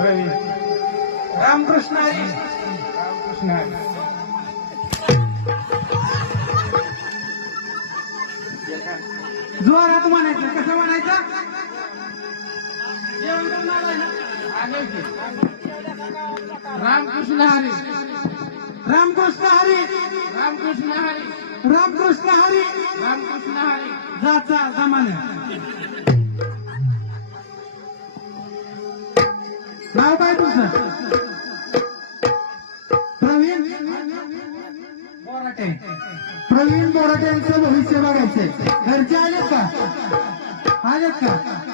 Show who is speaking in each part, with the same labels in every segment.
Speaker 1: प्रवीण
Speaker 2: रामकृष्ण हरी
Speaker 1: रामकृष्ण हरी
Speaker 2: जोरात म्हणायचं. कसं म्हणायचं?
Speaker 1: रामकृष्ण हरी.
Speaker 2: रामकृष्ण हरी.
Speaker 1: रामकृष्ण हरी.
Speaker 2: रामकृष्ण हरी.
Speaker 1: रामकृष्ण हरी.
Speaker 2: जाचा जमाने नाव काय तुझं. प्रवीण. बोराटे. प्रवीण बोराटे यांचं भविष्य बघायचंय. घरचे आलेत का? आलेत का?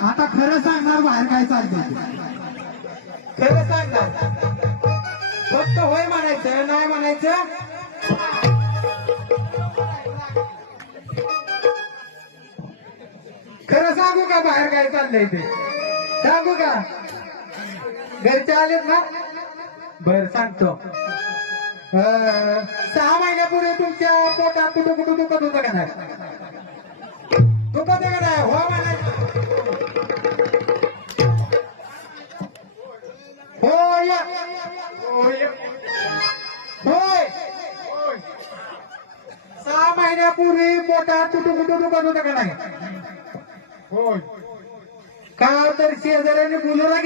Speaker 2: आता खरं सांगणार बाहेर काय चालतंय ते. खरं सांगणार. फक्त होय म्हणायचं नाही म्हणायचं? खरं सांगू का बाहेर काय चाललंय ते? सांगू का? घरचे आलेत ना बर सांगतो. सहा महिन्यापूर्वी तुमच्या पोटात कुठं कुठं दुखत होतं का नाही? दुखत होतं का नाही? हो म्हणायचं
Speaker 1: होय
Speaker 2: होय. सहा महिन्यापूर्वी पोटात कुठं कुठं दुखत होतं का नाही?
Speaker 1: होय.
Speaker 2: का तर शेजाऱ्याने बोलवला